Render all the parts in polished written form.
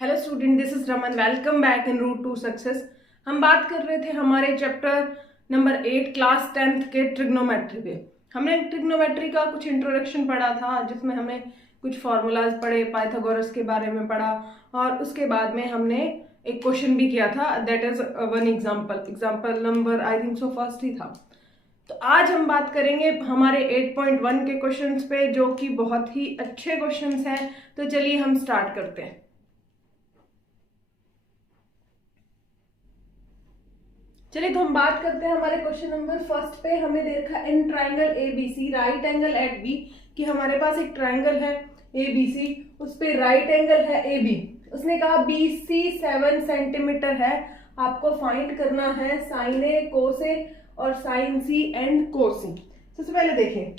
Hello student, this is Raman. Welcome back in route to success. हम बात कर रहे थे हमारे चैप्टर नंबर 8 क्लास 10th के ट्रिग्नोमेट्री पे। हमने ट्रिग्नोमेट्री का कुछ इंट्रोडक्शन पढ़ा था, जिसमें हमने कुछ फार्मूलाज पढ़े, पाइथागोरस के बारे में पढ़ा, और उसके बाद में हमने एक क्वेश्चन भी किया था, that is one example number I think so first ही था। तो आज हम बात करेंगे हमारे 8.1 के क्वेश्चंस पे, जो कि बहुत ही अच्छे क्वेश्चंस हैं। तो चलिए हम स्टार्ट करते हैं। चलिए तो हम बात करते हैं हमारे क्वेश्चन नंबर फर्स्ट पे। हमें देखा in triangle A B C right angle at B, कि हमारे पास एक ट्राइंगल है ए बी सी, उस पे राइट एंगल है ए बी। उसने कहा बी सी 7 सेंटीमीटर है, आपको फाइंड करना है साइन ए कोस ए और साइन सी एंड कोस सी। सबसे पहले देखें,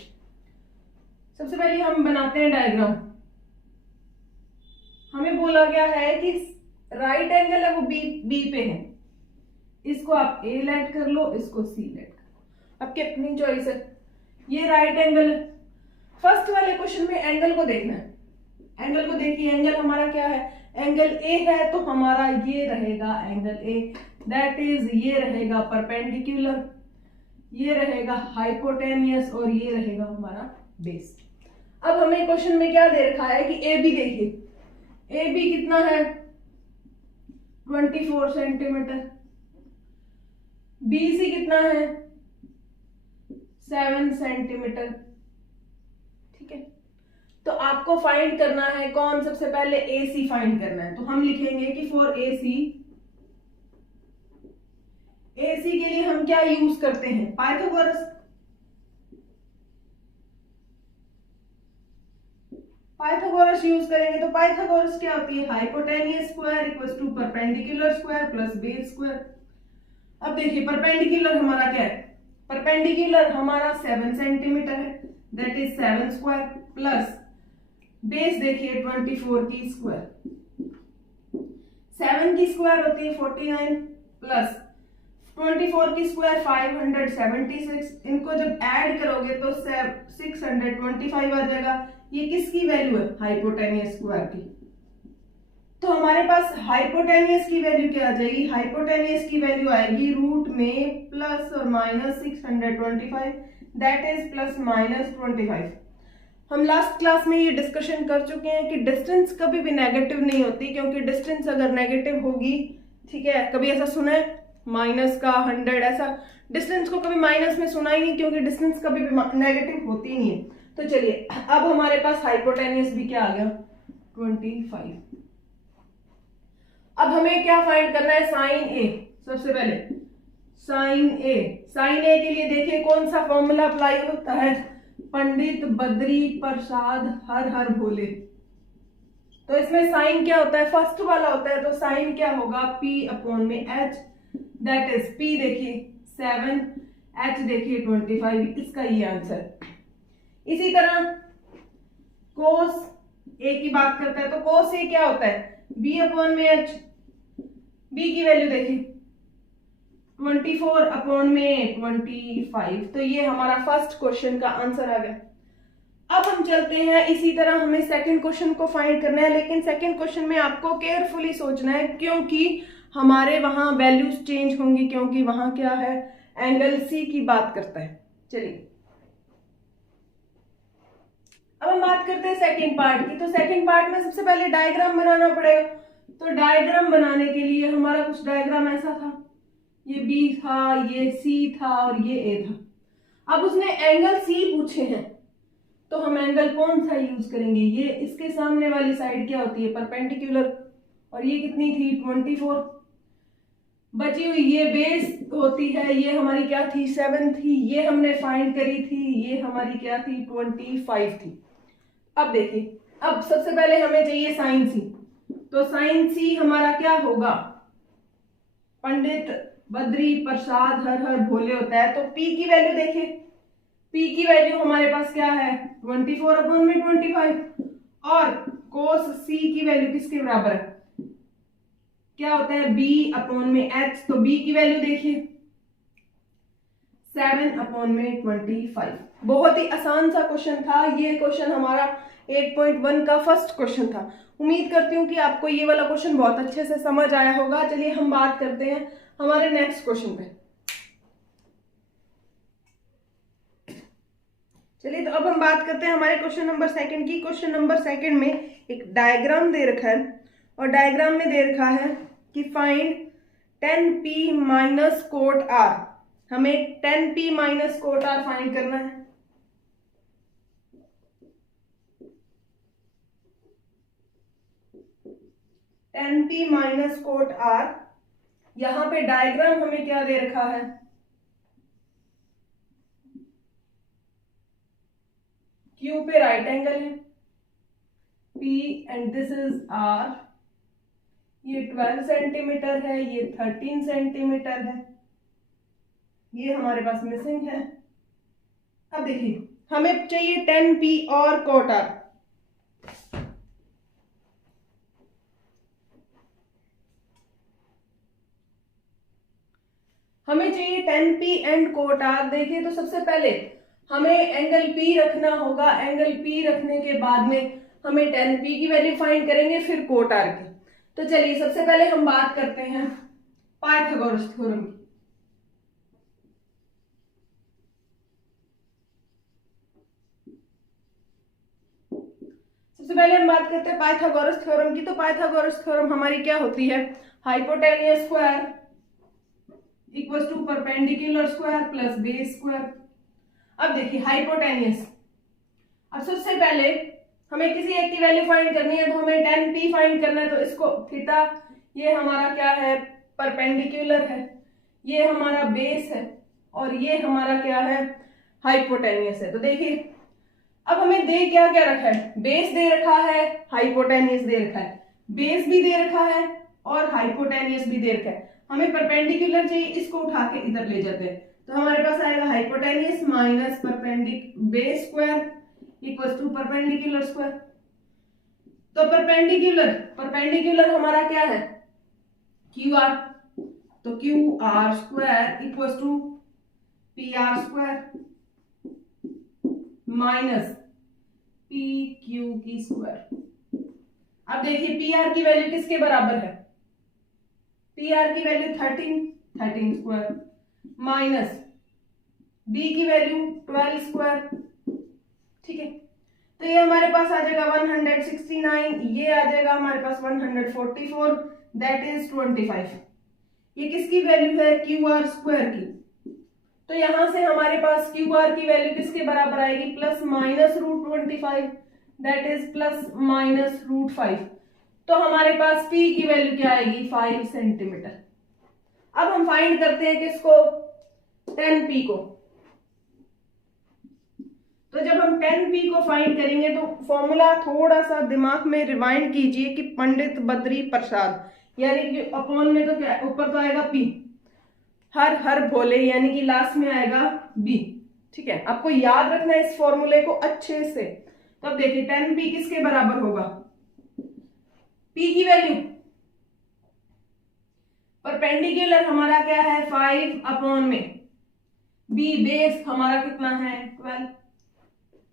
सबसे पहले हम बनाते हैं डायग्राम। हमें बोला गया है कि राइट एंगल है वो बी पे है, इसको आप ए लेट कर लो, इसको सी लेट कर लो, आपकी अपनी चॉइस है। ये राइट एंगल है। फर्स्ट वाले क्वेश्चन में एंगल को देखना है। एंगल को देखिए, एंगल हमारा क्या है, एंगल ए है, तो हमारा ये रहेगा एंगल ए, दैट इज ये रहेगा परपेंडिकुलर, ये रहेगा हाइपोटेनियस, और ये रहेगा हमारा बेस। अब हमें क्वेश्चन में क्या दे रखा है कि ए बी देखिए, ए बी कितना है 24 सेंटीमीटर, BC कितना है 7 सेंटीमीटर। ठीक है, तो आपको फाइंड करना है कौन, सबसे पहले AC फाइंड करना है। तो हम लिखेंगे कि फॉर AC के लिए हम क्या यूज करते हैं, पाइथागोरस। पाइथागोरस यूज करेंगे। तो पाइथागोरस क्या होती है, hypotenuse square equals to perpendicular square plus base square. अब देखिए परपेंडिकुलर हमारा क्या है, परपेंडिकुलर हमारा 7 सेंटीमीटर है, that is 7 square plus base देखिए 24 की स्क्वायर। 7 की स्क्वायर होती है 49 प्लस 24 की स्क्वायर 576। इनको जब ऐड करोगे तो 625 आ जाएगा। ये किसकी वैल्यू है, हाइपोटेनियस स्क्वायर की। तो हमारे पास हाइपोटेनियस की वैल्यू क्या आ जाएगी, हाइपोटेनियस की वैल्यू आएगी रूट में प्लस और minus 625, that is plus minus 25। हम लास्ट क्लास में ये डिस्कशन कर चुके हैं कि डिस्टेंस कभी भी नेगेटिव नहीं होती, क्योंकि डिस्टेंस अगर नेगेटिव होगी, ठीक है, कभी ऐसा सुना है माइनस का 100, ऐसा डिस्टेंस को कभी माइनस में सुना ही नहीं, क्योंकि डिस्टेंस कभी भी नेगेटिव होती नहीं है। तो चलिए अब हमारे पास हाइपोटेनियस भी क्या आ गया 25। अब हमें क्या फाइंड करना है, साइन ए। सबसे पहले साइन ए के लिए देखिए कौन सा फॉर्मूला अप्लाई होता है, पंडित बद्री प्रसाद हर हर भोले। तो इसमें साइन क्या होता है, फर्स्ट वाला होता है, तो साइन क्या होगा P अपॉन में H, दैट इज P देखिए 7, H देखिए 25, इसका ये आंसर। इसी तरह कोस ए की बात करता है, तो कोस ए क्या होता है B अपॉन में H, B की वैल्यू देखिए 24 अपॉन में 25। तो ये हमारा फर्स्ट क्वेश्चन का आंसर आ गया। अब हम चलते हैं, इसी तरह हमें सेकंड क्वेश्चन को फाइंड करना है, लेकिन सेकंड क्वेश्चन में आपको केयरफुली सोचना है, क्योंकि हमारे वहां वैल्यूज चेंज होंगी, क्योंकि वहां क्या है एंगल सी की बात करता है। चलिए अब हम बात करते हैं सेकंड पार्ट की। तो सेकंड पार्ट में सबसे पहले डायग्राम बनाना पड़ेगा। तो डायग्राम बनाने के लिए हमारा कुछ डायग्राम ऐसा था, ये B था, ये C था और ये A था। अब उसने एंगल C पूछे हैं, तो हम एंगल कौन सा यूज करेंगे, ये इसके सामने वाली साइड क्या होती है परपेंडिकुलर, और ये कितनी थी 24, बची हुई ये बेस होती है, ये हमारी क्या थी 7 थी, ये हमने फाइंड करी थी, ये हमारी क्या थी 25 थी। अब देखिए, अब सबसे पहले हमें चाहिए साइन सी। तो साइन सी हमारा क्या होगा, पंडित बद्री प्रसाद हर हर भोले होता है। तो P की वैल्यू देखिए, P की वैल्यू हमारे पास क्या है 24 अपॉन में 25, और कोस C की वैल्यू किसके बराबर है, क्या होता है B अपॉन में H। तो B की वैल्यू देखिए 7 अपॉन में 25। बहुत ही आसान सा क्वेश्चन था ये। क्वेश्चन हमारा 8.1 का फर्स्ट क्वेश्चन था। उम्मीद करती हूँ कि आपको ये वाला क्वेश्चन बहुत अच्छे से समझ आया होगा। चलिए हम बात करते हैं हमारे नेक्स्ट क्वेश्चन पे। चलिए तो अब हम बात करते हैं हमारे क्वेश्चन नंबर सेकंड की। क्वेश्चन नंबर सेकंड में एक डायग्राम दे रखा है और डायग्राम में दे रखा है कि find 10p minus cot r। हमें 10p minus cot r find करना है। p माइनस कोट r, यहां पे डायग्राम हमें क्या दे रखा है, Q पे राइट एंगल है, P and this is R। ये 12 सेंटीमीटर है, ये 13 सेंटीमीटर है, ये हमारे पास मिसिंग है। अब देखिए हमें चाहिए 10p और कोट R। हमें चाहिए 10p एंड कोट R। देखिए तो सबसे पहले हमें एंगल P रखना होगा। एंगल P रखने के बाद में हमें 10p की वैल्यू फाइंड करेंगे, फिर कोट R की। तो चलिए सबसे पहले हम बात करते हैं पाइथागोरस थ्योरम की। सबसे पहले हम बात करते हैं पाइथागोरस थ्योरम की। तो पाइथागोरस थ्योरम हमारी क्या होती है, hypotenuse square equal to perpendicular square plus base square. अब देखिए हाइपोटेन्यूस, अब सबसे पहले हमें किसी एक की वैल्यू फाइंड करनी है, तो हमें 10p फाइंड करना है। तो इसको थीटा, ये हमारा क्या है, परपेंडिकुलर है, ये हमारा बेस है और ये हमारा क्या है, हाइपोटेन्यूस है। तो देखिए अब हमें दे क्या क्या रखा है, बेस दे रखा है, हाइपोटेन्यूस दे रखा है, बेस भी दे रखा है और हाइपोटेन्यूस भी दे रखा है। हमें परपेंडिकुलर चाहिए, इसको उठा के इधर ले जाते हैं। तो हमारे पास आएगा hypotenuse minus base square equal to perpendicular square. तो परपेंडिकुलर हमारा क्या है, क्यू आर। तो Q R square equal to P R square minus P Q की स्क्वायर। अब देखिए पी आर की वैल्यू किसके बराबर है, पी आर की वैल्यू 13 स्क्वायर माइनस बी की वैल्यू 12 स्क्वायर। ठीक है, तो ये हमारे पास आ जाएगा 169, ये आ जाएगा हमारे पास 144, दैट इज 25। ये किसकी वैल्यू है, क्यू आर स्क्वायर की। तो यहां से हमारे पास क्यू आर की वैल्यू किसके बराबर आएगी, plus minus √25, that is plus minus √5। तो हमारे पास p की वैल्यू क्या आएगी, 5 सेंटीमीटर। अब हम फाइंड करते हैं किसको, 10p को। तो जब हम 10p को फाइंड करेंगे तो फॉर्मूला थोड़ा सा दिमाग में रिवाइंड कीजिए कि पंडित बद्री प्रसाद, यानी कि अपॉन में तो क्या, ऊपर तो आएगा p, हर हर भोले यानी कि लास्ट में आएगा b। ठीक है, आपको याद रखना है इस फॉर्मूले को अच्छे से। तो अब देखिए 10p किसके बराबर होगा, p की वैल्यू परपेंडिकुलर हमारा क्या है 5 अपॉन में b, बेस हमारा कितना है 12।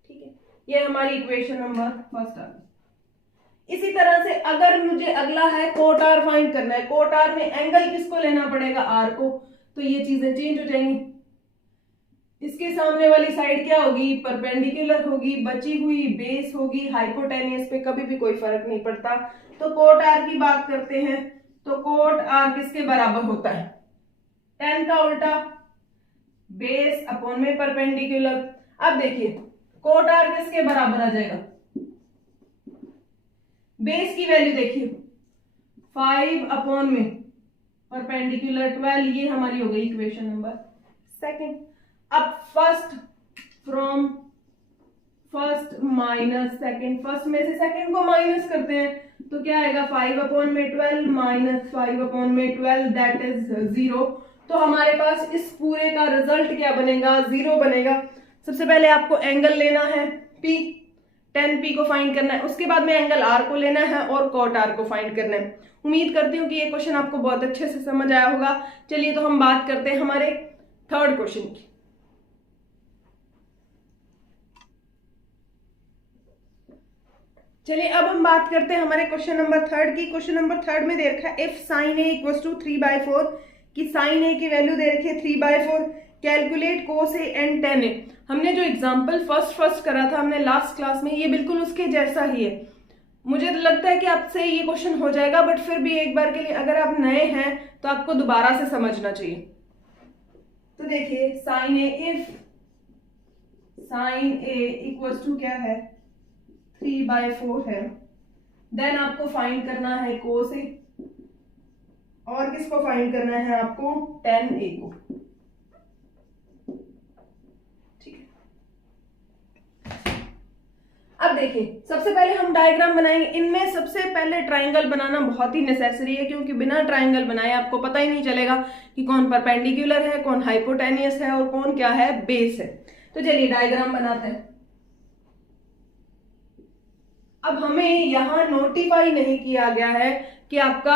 ठीक है, ये हमारी इक्वेशन नंबर फर्स्ट आ गई। इसी तरह से अगर मुझे अगला है कोट आर फाइंड करना है, कोट आर में एंगल किसको लेना पड़ेगा, आर को। तो ये चीजें चेंज हो जाएंगी, इसके सामने वाली साइड क्या होगी, परपेंडिकुलर होगी, बची हुई बेस होगी, हाइपोटेन्यूस पे कभी भी कोई फर्क नहीं पड़ता। तो कोट आर की बात करते हैं, तो कोट आर किसके बराबर होता है, 10 का उल्टा, बेस अपॉन में परपेंडिकुलर। अब देखिए कोट आर किसके बराबर आ जाएगा, बेस की वैल्यू देखिए 5 अपॉन में परपेंडिकुलर 12, ये हमारी हो गई इक्वेशन नंबर सेकंड। अब first from first minus second, first में से सेकंड को माइनस करते हैं तो क्या आएगा, 5 अपॉन में 12 माइनस 5 अपॉन में 12, दैट इज 0। तो हमारे पास इस पूरे का रिजल्ट क्या बनेगा, 0 बनेगा। सबसे पहले आपको एंगल लेना है P, 10p को फाइंड करना है, उसके बाद में एंगल R को लेना है और कॉट R को फाइंड करना है। उम्मीद करती हूँ कि ये क्वेश्चन आपको बहुत अच्छे से समझ आया होगा। चलिए तो हम बात करते हैं हमारे थर्ड क्वेश्चन की। चलिए अब हम बात करते हैं हमारे क्वेश्चन नंबर 3 की। क्वेश्चन नंबर 3 में दे रखा है if sine A equals to 3/4 की साइन ए की वैल्यू दे रखी है 3/4, calculate cos a and tan a. हमने जो एग्जांपल फर्स्ट करा था हमने लास्ट क्लास में, ये बिल्कुल उसके जैसा ही है। मुझे तो लगता है कि आपसे ये क्वेश्चन हो जाएगा, बट फिर भी एक बार के लिए अगर आप नए हैं तो आपको दोबारा से समझना चाहिए। तो देखिए sine A, if sine A equals to क्या है 3/4 है, देन आपको फाइंड करना है कोस ए, और किसको फाइंड करना है आपको tan a को। ठीक है, अब देखिए सबसे पहले हम डायग्राम बनाएंगे। इनमें सबसे पहले ट्राइंगल बनाना बहुत ही नेसेसरी है, क्योंकि बिना ट्राइंगल बनाए आपको पता ही नहीं चलेगा कि कौन परपेंडिकुलर है, कौन हाइपोटेनियस है और कौन क्या है बेस है। तो चलिए डायग्राम बनाते हैं। अब हमें यहां नोटिफाई नहीं किया गया है कि आपका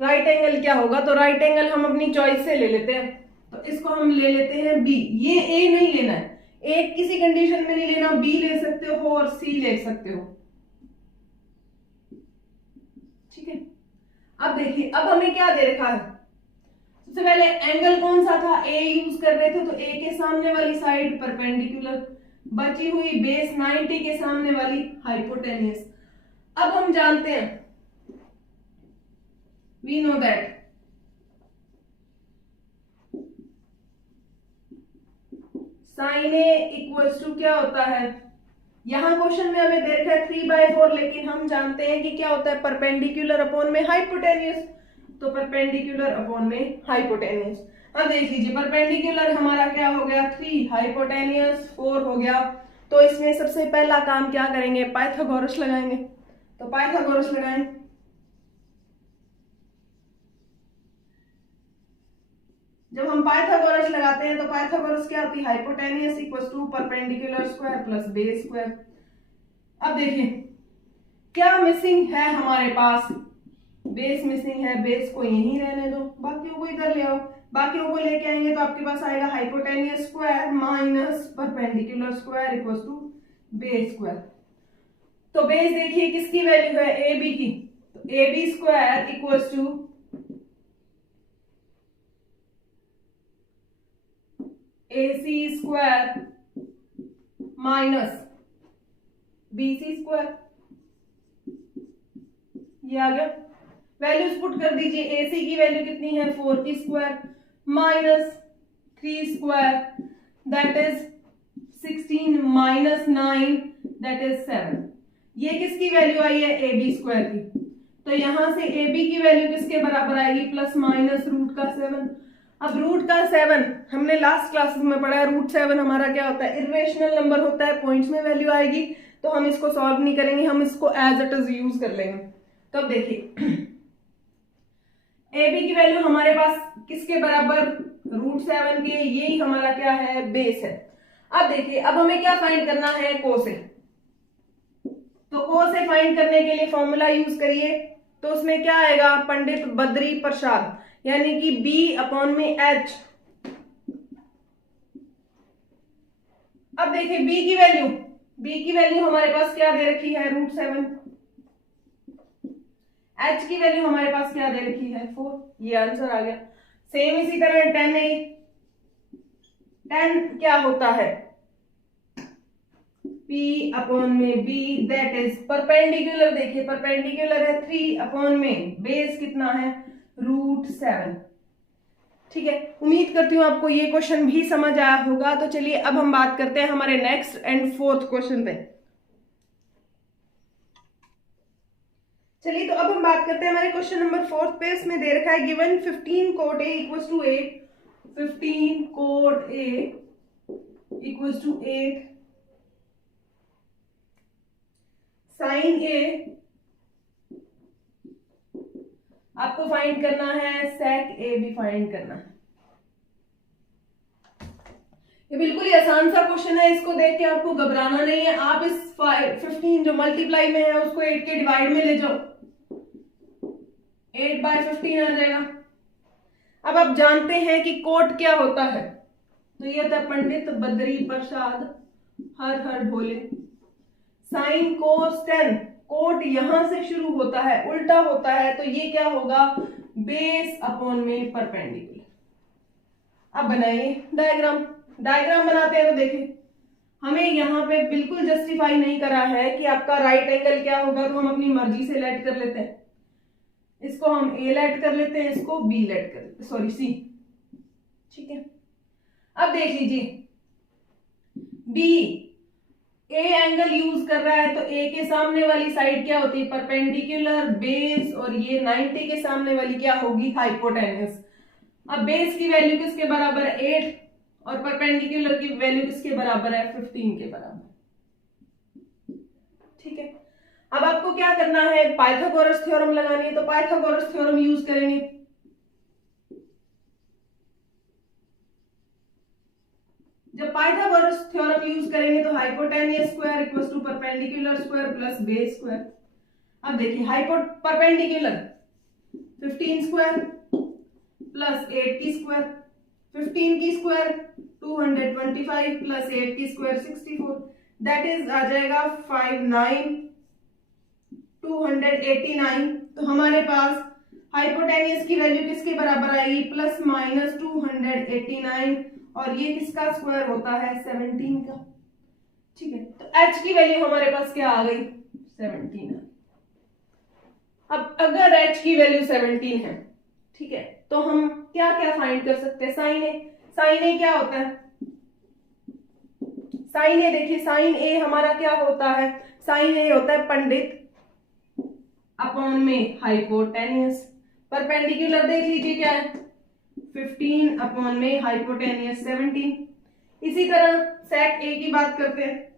राइट एंगल क्या होगा, तो राइट एंगल हम अपनी चॉइस से ले लेते हैं। तो इसको हम ले लेते हैं बी। ये ए नहीं लेना है, ए किसी कंडीशन में नहीं लेना, बी ले सकते हो और सी ले सकते हो। ठीक है, अब देखिए अब हमें क्या दे रखा है। सबसे पहले एंगल कौन सा था, ए यूज कर रहे थे, तो ए के सामने वाली साइड परपेंडिकुलर, बची हुई बेस 90 के सामने वाली हाइपोटेनियस। अब हम जानते हैं, we know that sine A equals to क्या होता है, यहां क्वेश्चन में हमें दे रखा है 3/4, लेकिन हम जानते हैं कि क्या होता है परपेंडिकुलर अपॉन में हाइपोटेनियस, तो परपेंडिकुलर अपॉन में हाइपोटेनियस। अब देख लीजिए परपेंडिकुलर हमारा क्या हो गया 3, हाइपोटेनियस 4 हो गया। तो इसमें सबसे पहला काम क्या करेंगे, पाइथागोरस लगाएंगे। तो पाइथागोरस लगाएं। जब हम पाइथागोरस लगाते हैं तो पाइथागोरस क्या होती है, hypotenuse equals to perpendicular square plus base square. अब देखिए क्या मिसिंग है हमारे पास, बेस मिसिंग है, बेस को यहीं रहने दो, बाकियों को इधर ले आओ। बाकियों को लेके आएंगे तो आपके पास आएगा hypotenuse square minus perpendicular square equals to base square. तो बेस देखिए किसकी वैल्यू है, ए बी की, तो A B square equals to AC square minus BC square. ये आ गया, वैल्यूज पुट कर दीजिए। AC की वैल्यू कितनी है 4 की square minus 3 square that is 16 minus 9 that is 7। ये किसकी वैल्यू आई है, AB स्क्वायर की। तो यहां से AB की वैल्यू किसके बराबर आएगी, प्लस माइनस रूट का 7। अब रूट का 7 हमने लास्ट क्लासेस में पढ़ा है, रूट 7 हमारा क्या होता है, इर्रेशनल नंबर होता है, पॉइंट्स में वैल्यू आएगी। तो हम इसको सॉल्व नहीं करेंगे, हम इसको एज इट इज यूज कर लेंगे। तो अब देखिए AB की वैल्यू हमारे पास किसके बराबर, रूट 7 के, यही हमारा क्या है बेस है। अब देखिए अब हमें क्या फाइंड करना है, कोस ए। तो कोस ए फाइंड करने के लिए फॉर्मूला यूज करिए। तो उसमें क्या आएगा, पंडित बद्री प्रसाद, यानी कि B अपॉन में H। अब देखिए B की वैल्यू हमारे पास क्या दे रखी है, रूट 7। H की वैल्यू हमारे पास क्या दे रखी है 4। ये आंसर आ गया। सेम इसी तरह 10 क्या होता है, P अपॉन में B दैट इज परपेंडिकुलर। देखिए परपेंडिकुलर है 3 अपॉन में बेस कितना है, रूट 7। ठीक है, उम्मीद करती हूँ आपको ये क्वेश्चन भी समझ आया होगा। तो चलिए अब हम बात करते हैं हमारे नेक्स्ट एंड 4th क्वेश्चन पे। चलिए तो अब हम बात करते हैं हमारे क्वेश्चन नंबर 4th पे। इसमें दे रखा है given 15 cot A equals to 8, 15 cot A equals to 8, sine A आपको फाइंड करना है, sec A भी फाइंड करना है। ये बिल्कुल ही आसान सा क्वेश्चन है, इसको देख के आपको घबराना नहीं है। आप इस 15 जो मल्टीप्लाई में है उसको 8 के डिवाइड में ले जाओ, 8/15 आ जाएगा। अब आप जानते हैं कि कोट क्या होता है, तो ये होता है पंडित बद्री प्रसाद हर हर भोले। साइन कोस टेन, कोट यहां से शुरू होता है, उल्टा होता है, तो ये क्या होगा, बेस अपॉन में परपेंडिकुलर। अब बनाइए डायग्राम। डायग्राम बनाते हैं तो देखिए हमें यहाँ पे बिल्कुल जस्टिफाई नहीं करा है कि आपका राइट एंगल क्या होगा, तो हम अपनी मर्जी से लेट कर लेते हैं। इसको हम ए लेट कर लेते हैं, इसको बी लेट कर लेते हैं, सॉरी सी। ठीक है, अब देख लीजिए बी ए एंगल यूज कर रहा है, तो ए के सामने वाली साइड क्या होती है, परपेंडिकुलर बेस, और ये 90 के सामने वाली क्या होगी, हाइपोटेन्यूस। अब बेस की वैल्यू किसके बराबर है, 8, और परपेंडिकुलर की वैल्यू किसके बराबर है, 15 के बराबर। ठीक है, अब आपको क्या करना है, पाइथागोरस थ्योरम लगानी है, तो पाइथागोरस थ्योरम यूज करेंगे। जब पाइथागोरस थ्योरम यूज करेंगे तो hypotenuse square equals to perpendicular square plus base square. अब देखिए परपेंडिकुलर 15 स्क्वायर प्लस 8 की स्क्वायर, 15 की स्क्वायर 225 प्लस 8 की स्क्वायर 64, दैट इज आ जाएगा 289। तो हमारे पास हाइपोटेनियस की वैल्यू किसके बराबर आएगी, प्लस माइनस 289, और ये किसका स्क्वायर होता है, 17 का। ठीक है, तो h की वैल्यू हमारे पास क्या आ गई, 17 है। अब अगर h की वैल्यू 17 है, ठीक है, तो हम क्या क्या फाइंड कर सकते हैं, साइन ए। साइन ए क्या होता है, साइन ए देखिए, साइन ए हमारा क्या होता है, साइन ए होता है पंडित अपॉन में हाइपोटेनियस। परपेंडिकुलर देख लीजिए क्या है, 15 अपॉन में हाइपोटेनियस 17। इसी तरह सेक ए की बात करते हैं।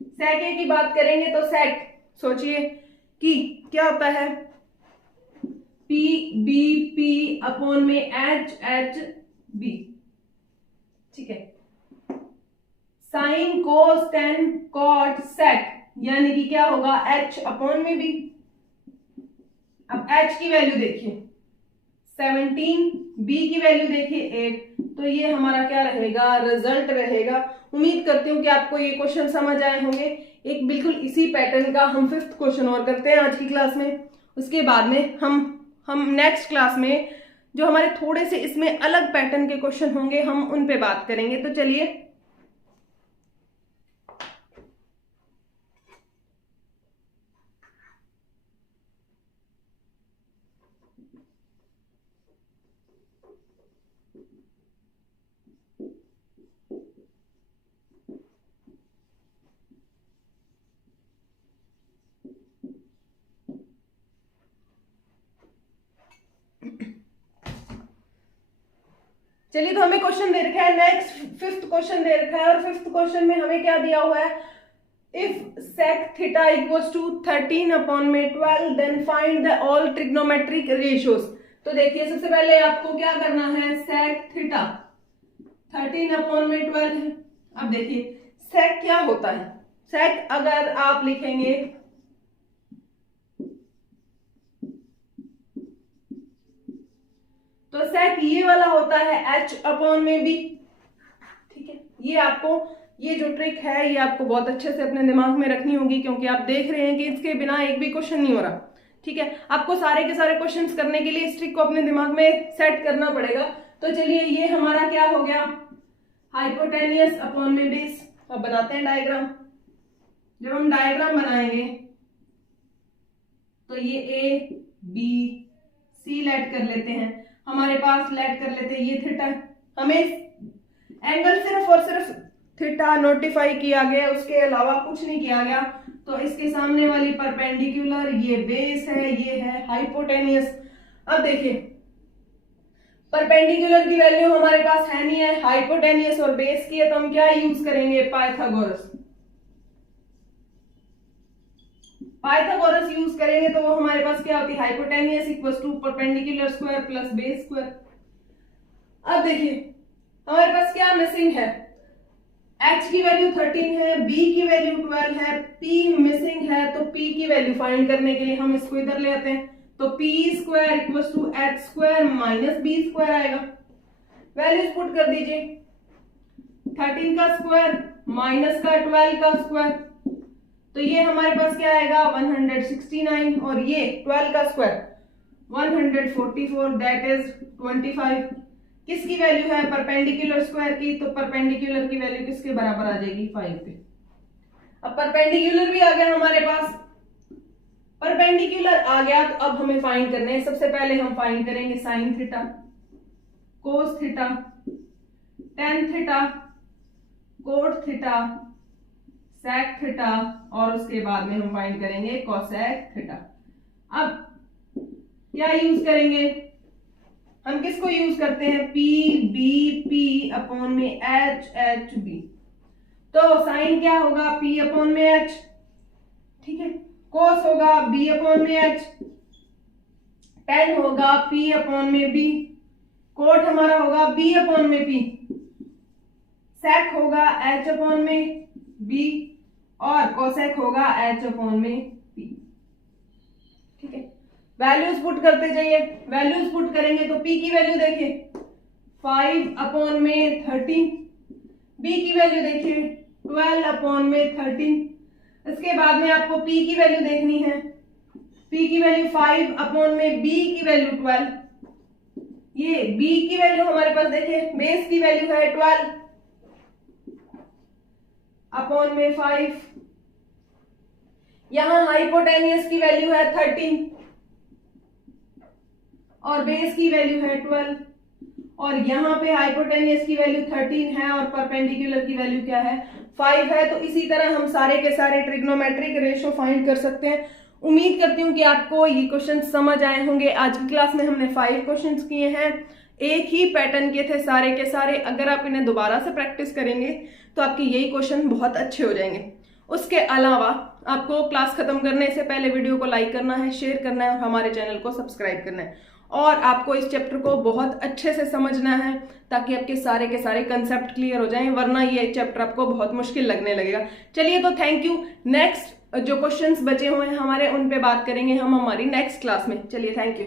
सेक ए की बात करेंगे तो सेक सोचिए कि क्या होता है, पी बी पी अपॉन में एच एच बी। ठीक है, sine cos tan cot sec यानी कि क्या होगा, एच अपॉन में बी। अब एच की वैल्यू देखिए 17, बी की वैल्यू देखिए 8, तो ये हमारा क्या रहेगा, रिजल्ट रहेगा। उम्मीद करती हूँ कि आपको ये क्वेश्चन समझ आए होंगे। एक बिल्कुल इसी पैटर्न का हम 5th क्वेश्चन और करते हैं आज की क्लास में। उसके बाद में हम नेक्स्ट क्लास में जो हमारे थोड़े से इसमें अलग पैटर्न के क्वेश्चन होंगे हम उन पे बात करेंगे। तो चलिए तो हमें क्वेश्चन दे रखा है, नेक्स्ट 5th क्वेश्चन दे रखा है, और 5th क्वेश्चन में हमें क्या दिया हुआ है, if sec theta equals to 13 upon में 12 then find the all trigonometric ratios. तो देखिए सबसे पहले आपको क्या करना है, sec थीटा 13 अपॉन में 12 है। अब देखिए sec क्या होता है, sec अगर आप लिखेंगे तो sec ये वाला होता है h अपॉन में b। ठीक है, ये आपको ये जो ट्रिक है ये आपको बहुत अच्छे से अपने दिमाग में रखनी होगी, क्योंकि आप देख रहे हैं कि इसके बिना एक भी क्वेश्चन नहीं हो रहा। ठीक है, आपको सारे के सारे क्वेश्चंस करने के लिए इस ट्रिक को अपने दिमाग में सेट करना पड़ेगा। तो चलिए ये हमारा क्या हो गया, हाइपोटेनियस अपॉन में बेस। अब बनाते हैं डायग्राम। जब हम डायग्राम बनाएंगे तो ये ए बी सी लेट कर लेते हैं, हमारे पास लेट कर लेते हैं ये थीटा। हमें एंगल सिर्फ और सिर्फ थीटा नोटिफाई किया गया, उसके अलावा कुछ नहीं किया गया। तो इसके सामने वाली परपेंडिकुलर ये बेस है, ये है हाइपोटेनियस। अब देखिए परपेंडिकुलर की वैल्यू हमारे पास है नहीं है, हाइपोटेनियस और बेस की है, तो हम क्या यूज करेंगे, पाइथागोरस। पाइथागोरस यूज करेंगे तो वो हमारे पास क्या होती है, hypotenuse equals to perpendicular square plus base square. अब देखिए हमारे पास क्या मिसिंग है, h की वैल्यू 13 है, b की वैल्यू 12 है, p मिसिंग है, तो p की वैल्यू फाइंड करने के लिए हम इसको इधर ले आते हैं। तो p square equals to h square minus b square आएगा। वैल्यूज पुट कर दीजिए, 13 का स्क्वायर माइनस का 12 का स्क्वायर, तो ये हमारे पास क्या आएगा 169 और ये 12 का स्क्वायर 144 दैट इज 25। किसकी वैल्यू है परपेंडिकुलर स्क्वायर की, तो परपेंडिकुलर की वैल्यू किसके बराबर आ जाएगी 5 के। अब परपेंडिकुलर भी आ गया हमारे पास, परपेंडिकुलर आ गया तो अब हमें फाइंड करने हैं। सबसे पहले हम फाइंड करेंगे sine theta, cos theta, tan theta, cot theta, sec theta और उसके बाद में हम फाइंड करेंगे कोसेक थीटा। अब क्या यूज करेंगे, हम किसको यूज करते हैं पी बी पी अपॉन में एच एच बी। तो साइन क्या होगा पी अपॉन में एच, ठीक है, कोस होगा बी अपॉन में एच, टेन होगा पी अपॉन में बी, कोट हमारा होगा बी अपॉन में पी, सेक होगा एच अपॉन में बी और कोसेक होगा एच अपॉन में पी। ठीक है, वैल्यूज पुट करते जाइए, वैल्यूज पुट करेंगे तो p की वैल्यू देखिए 5 अपॉन में 13, b की वैल्यू देखिए 12 अपॉन में 13। इसके बाद में आपको p की वैल्यू देखनी है, p की वैल्यू 5 अपॉन में b की वैल्यू 12, ये b की वैल्यू हमारे पास देखिए बेस की वैल्यू है 12 अपॉन में 5, यहां हाइपोटेनियस की वैल्यू है 13 और बेस की वैल्यू है 12 और यहाँ पे हाइपोटेनियस की वैल्यू 13 है और परपेंडिकुलर की वैल्यू क्या है 5 है। तो इसी तरह हम सारे के सारे ट्रिग्नोमेट्रिक रेशो फाइंड कर सकते हैं। उम्मीद करती हूँ कि आपको ये क्वेश्चन समझ आए होंगे। आज की क्लास में हमने 5 क्वेश्चंस किए हैं, एक ही पैटर्न के थे सारे के सारे। अगर आप इन्हें दोबारा से प्रैक्टिस करेंगे तो आपके यही क्वेश्चन बहुत अच्छे हो जाएंगे। उसके अलावा आपको क्लास खत्म करने से पहले वीडियो को लाइक करना है, शेयर करना है और हमारे चैनल को सब्सक्राइब करना है। और आपको इस चैप्टर को बहुत अच्छे से समझना है ताकि आपके सारे के सारे कंसेप्ट क्लियर हो जाएं, वरना ये चैप्टर आपको बहुत मुश्किल लगने लगेगा। चलिए तो थैंक यू। नेक्स्ट जो क्वेश्चंस बचे हुए हैं हमारे उन पे बात करेंगे हम हमारी नेक्स्ट क्लास में। चलिए थैंक यू।